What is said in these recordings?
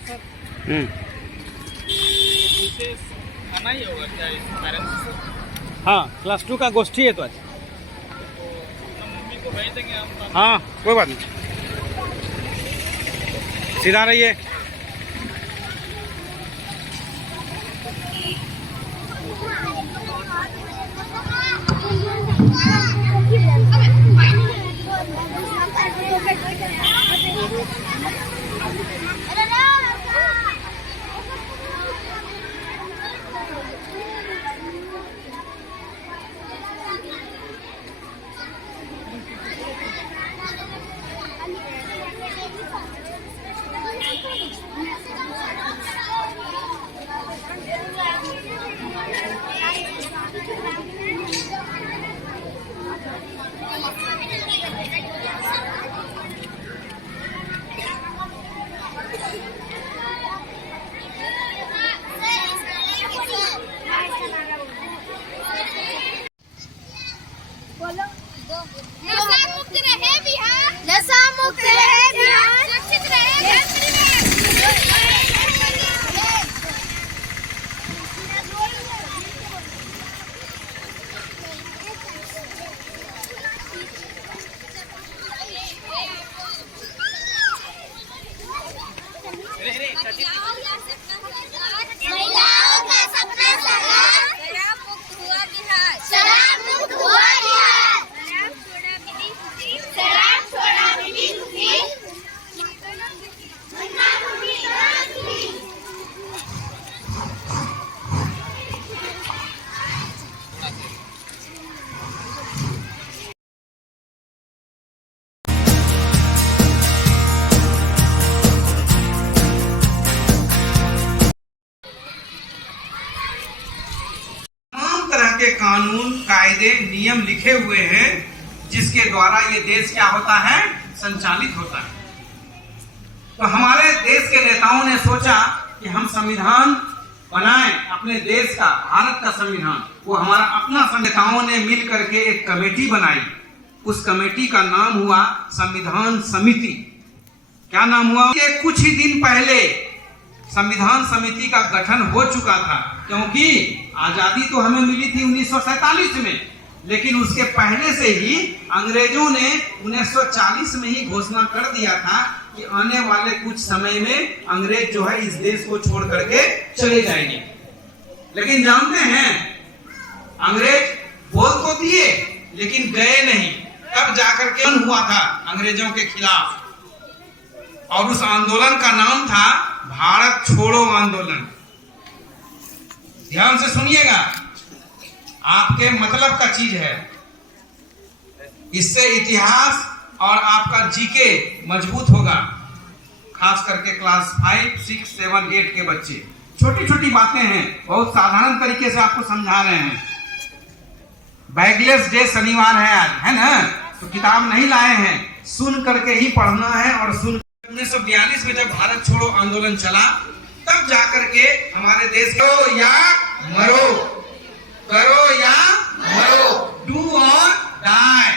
Sir विशेष आना ही होगा क्या इस पेरेंट्स से? हाँ, क्लास 2 का गोष्ठी है तो आज। तो मम्मी को भेज देंगे हम। हाँ, कोई बात नहीं, सीधा रहिए। नशा मुक्त रहे बिहार, नशा मुक्त रहे बिहार, सुरक्षित रहे महिलाओं का सपना साकार, शराब मुक्त हुआ बिहार, शराब मुक्त हुआ बिहार, शराब छोड़ा मिली खुशी, के कानून कायदे नियम लिखे हुए हैं जिसके द्वारा ये देश क्या होता है, संचालित होता है। तो हमारे देश के नेताओं ने सोचा कि हम संविधान बनाएं अपने देश का, भारत का संविधान, वो हमारा अपना। नेताओं ने मिल करके एक कमेटी बनाई। उस कमेटी का नाम हुआ संविधान समिति। क्या नाम हुआ? कुछ ही दिन पहले संविधान समिति का गठन हो चुका था, क्योंकि आजादी तो हमें मिली थी 1947 में, लेकिन उसके पहले से ही अंग्रेजों ने 1940 में ही घोषणा कर दिया था कि आने वाले कुछ समय में अंग्रेज जो है इस देश को छोड़ करके चले जाएंगे। लेकिन जानते हैं, अंग्रेज बोल तो दिए लेकिन गए नहीं। तब जाकर के हुआ था अंग्रेजों के खिलाफ, और उस आंदोलन का नाम था भारत छोड़ो आंदोलन। ध्यान से सुनिएगा, आपके मतलब का चीज है। इससे इतिहास और आपका जीके मजबूत होगा, खास करके क्लास 5, 6, 7, 8 के बच्चे। छोटी छोटी बातें हैं, बहुत साधारण तरीके से आपको समझा रहे हैं। बैगलेस डे शनिवार है आज, है ना? तो किताब नहीं लाए हैं, सुन करके ही पढ़ना है। और सुन 1942 में जब भारत छोड़ो आंदोलन चला, तब जाकर के हमारे देश करो या मरो, करो या मरो, डू और डाई।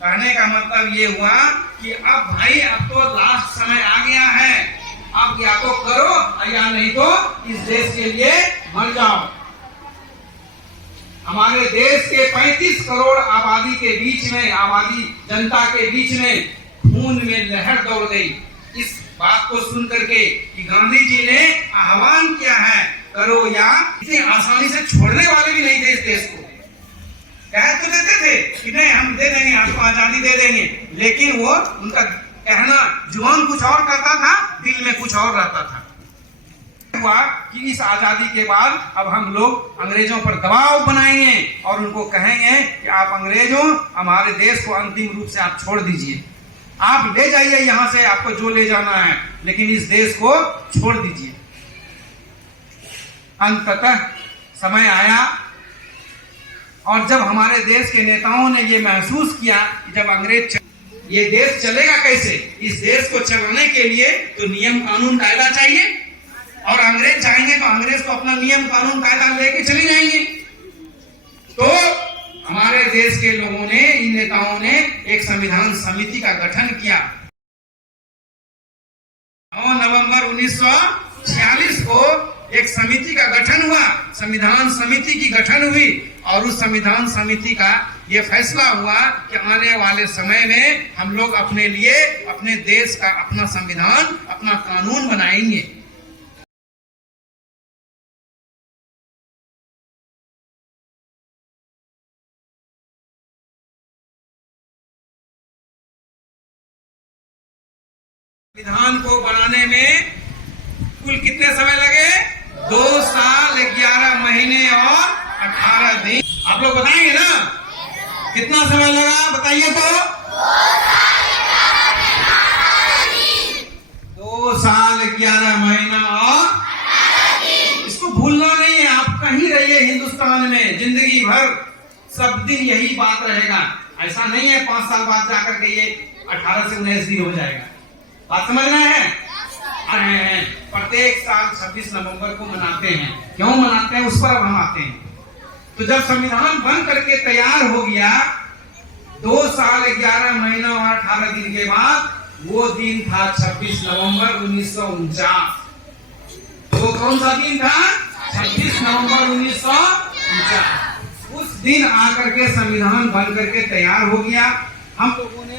कहने का मतलब ये हुआ कि अब भाई, अब तो लास्ट समय आ गया है, अब या तो करो या नहीं तो इस देश के लिए मर जाओ। हमारे देश के 35 करोड़ आबादी के बीच में, आबादी जनता के बीच में खून में लहर दौड़ गई इस बात को सुन करके कि गांधी जी ने आह्वान किया है, करो या। इतनी आसानी से छोड़ने वाले भी नहीं थे इस देश को। कह तो देते थे कि नहीं, हम दे देंगे आपको, आजादी दे देंगे, लेकिन वो उनका कहना, जुबान कुछ और करता था, दिल में कुछ और रहता था। हुआ कि इस आजादी के बाद अब हम लोग अंग्रेजों पर दबाव बनाएंगे और उनको कहेंगे कि आप अंग्रेजों, हमारे देश को अंतिम रूप से आप छोड़ दीजिए, आप ले जाइए यहां से आपको जो ले जाना है, लेकिन इस देश को छोड़ दीजिए। अंततः समय आया, और जब हमारे देश के नेताओं ने ये महसूस किया कि जब अंग्रेज, ये देश चलेगा कैसे? इस देश को चलाने के लिए तो नियम कानून कायदा चाहिए, और अंग्रेज चाहेंगे तो अंग्रेज तो अपना नियम कानून कायदा लेके चले जाएंगे। तो हमारे देश के लोगों ने, इन नेताओं ने एक संविधान समिति का गठन किया। 9 नवंबर नवंबर 1946 को एक समिति का गठन हुआ, संविधान समिति की गठन हुई, और उस संविधान समिति का ये फैसला हुआ कि आने वाले समय में हम लोग अपने लिए, अपने देश का अपना संविधान, अपना कानून बनाएंगे। संविधान को बनाने में कुल कितने समय लगे? 2 साल 11 महीने और 18 दिन। आप लोग बताएंगे ना कितना समय लगा? बताइए तो। 2 साल 11 महीना और इसको भूलना नहीं है। आप कहीं रहिए हिंदुस्तान में, जिंदगी भर सब दिन यही बात रहेगा। ऐसा नहीं है 5 साल बाद जाकर के ये 18 से 19 दिन हो जाएगा। बात समझ रहे हैं? प्रत्येक साल 26 नवंबर को मनाते हैं। क्यों मनाते हैं उस पर अब हम आते हैं। तो जब संविधान बन करके तैयार हो गया 2 साल 11 महीना और 18 दिन के बाद, वो दिन था 26 नवंबर 1949। वो कौन सा दिन था? 26 नवंबर 1949। उस दिन आकर के संविधान बन करके तैयार हो गया। हम लोगों ने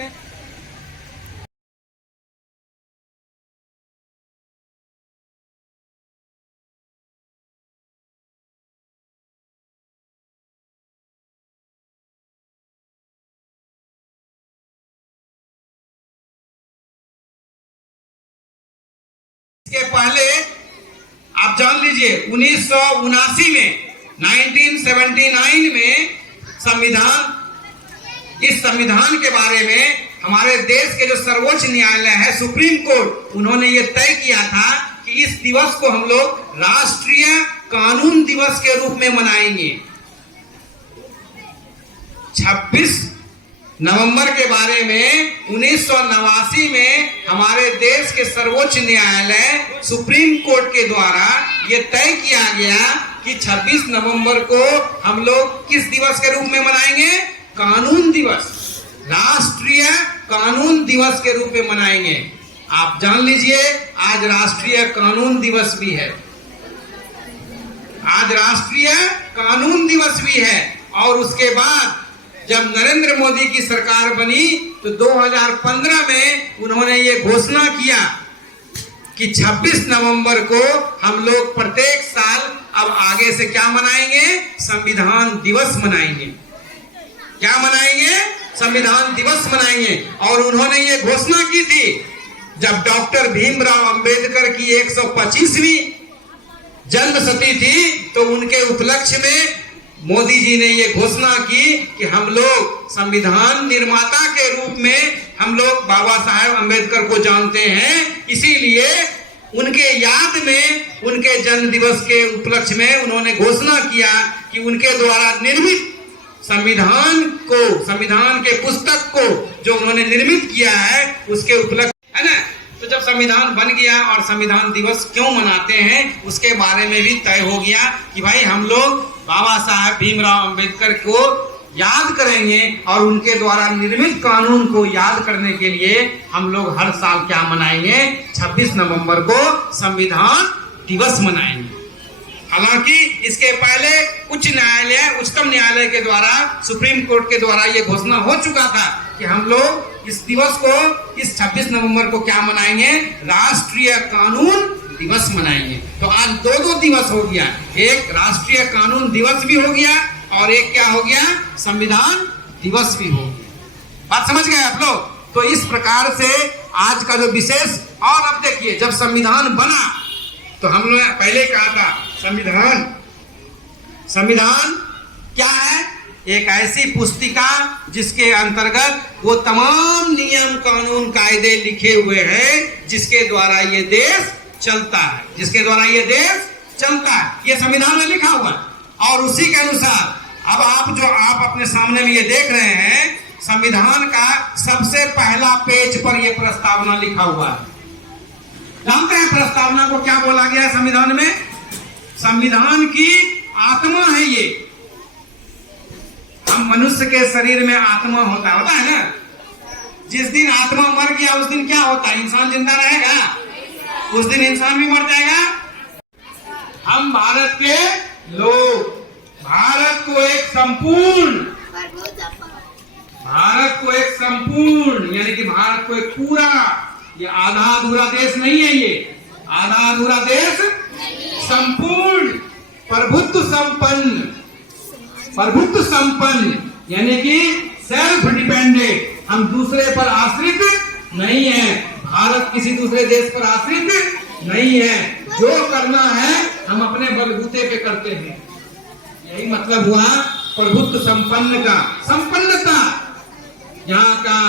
इसके पहले आप जान लीजिए 1979 में 1979 में इस संविधान के बारे में हमारे देश के जो सर्वोच्च न्यायालय है, सुप्रीम कोर्ट, उन्होंने ये तय किया था कि इस दिवस को हम लोग राष्ट्रीय कानून दिवस के रूप में मनाएंगे। 26 नवंबर के बारे में 1989 में हमारे देश के सर्वोच्च न्यायालय सुप्रीम कोर्ट के द्वारा ये तय किया गया कि 26 नवंबर को हम लोग किस दिवस के रूप में मनाएंगे? कानून दिवस, राष्ट्रीय कानून दिवस के रूप में मनाएंगे। आप जान लीजिए आज राष्ट्रीय कानून दिवस भी है। आज राष्ट्रीय कानून दिवस भी है। और उसके बाद जब नरेंद्र मोदी की सरकार बनी तो 2015 में उन्होंने ये घोषणा किया कि 26 नवंबर को हम लोग प्रत्येक साल अब आगे से क्या मनाएंगे? संविधान दिवस मनाएंगे। क्या मनाएंगे? संविधान दिवस मनाएंगे। और उन्होंने ये घोषणा की थी जब डॉक्टर भीमराव अंबेडकर की 125वीं जन्मशती थी, तो उनके उपलक्ष्य में मोदी जी ने ये घोषणा की कि हम लोग संविधान निर्माता के रूप में हम लोग बाबा साहेब अंबेडकर को जानते हैं। इसीलिए उनके याद में, उनके जन्म दिवस के उपलक्ष्य में उन्होंने घोषणा किया कि उनके द्वारा निर्मित संविधान को, संविधान के पुस्तक को जो उन्होंने निर्मित किया है उसके उपलक्ष्य, है ना। तो जब संविधान बन गया और संविधान दिवस क्यों मनाते हैं उसके बारे में भी तय हो गया कि भाई हम लोग बाबा साहेब भीमराव अंबेडकर को याद करेंगे और उनके द्वारा निर्मित कानून को याद करने के लिए हम लोग हर साल क्या मनाएंगे? 26 नवंबर को संविधान दिवस मनाएंगे। हालांकि इसके पहले उच्च न्यायालय, उच्चतम न्यायालय के द्वारा, सुप्रीम कोर्ट के द्वारा यह घोषणा हो चुका था कि हम लोग इस दिवस को, इस 26 नवंबर को क्या मनाएंगे? राष्ट्रीय कानून दिवस मनाएंगे। तो आज 2 दिवस हो गया, एक राष्ट्रीय कानून दिवस भी हो गया और एक क्या हो गया? संविधान दिवस भी हो गया। बात समझ गए आप लोग? तो इस प्रकार से आज का जो विशेष, और अब देखिए जब संविधान बना तो हम लोग पहले कहा था संविधान क्या है? एक ऐसी पुस्तिका जिसके अंतर्गत वो तमाम नियम, कानून, कायदे लिखे हुए हैं जिसके द्वारा ये देश चलता है, जिसके द्वारा ये देश चलता है। ये संविधान में लिखा हुआ है। और उसी के अनुसार अब आप अपने सामने में ये देख रहे हैं, संविधान का सबसे पहला पेज पर ये प्रस्तावना लिखा हुआ है। जानते हैं प्रस्तावना को क्या बोला गया है संविधान में? संविधान की आत्मा है ये। हम मनुष्य के शरीर में आत्मा होता है ना। जिस दिन आत्मा मर गया उस दिन क्या होता है? इंसान जिंदा रहेगा? उस दिन इंसान भी मर जाएगा। हम भारत के लोग भारत को एक संपूर्ण यानी कि भारत को एक पूरा, ये आधा अधूरा देश नहीं है, ये आधा अधूरा देश संपूर्ण प्रभुत्व संपन्न यानी कि सेल्फ डिपेंडेंट, हम दूसरे पर आश्रित नहीं है। भारत किसी दूसरे देश पर आश्रित नहीं है। जो करना है हम अपने बलबूते पे करते हैं। यही मतलब हुआ प्रभुत्व संपन्न का, संपन्नता। यहाँ का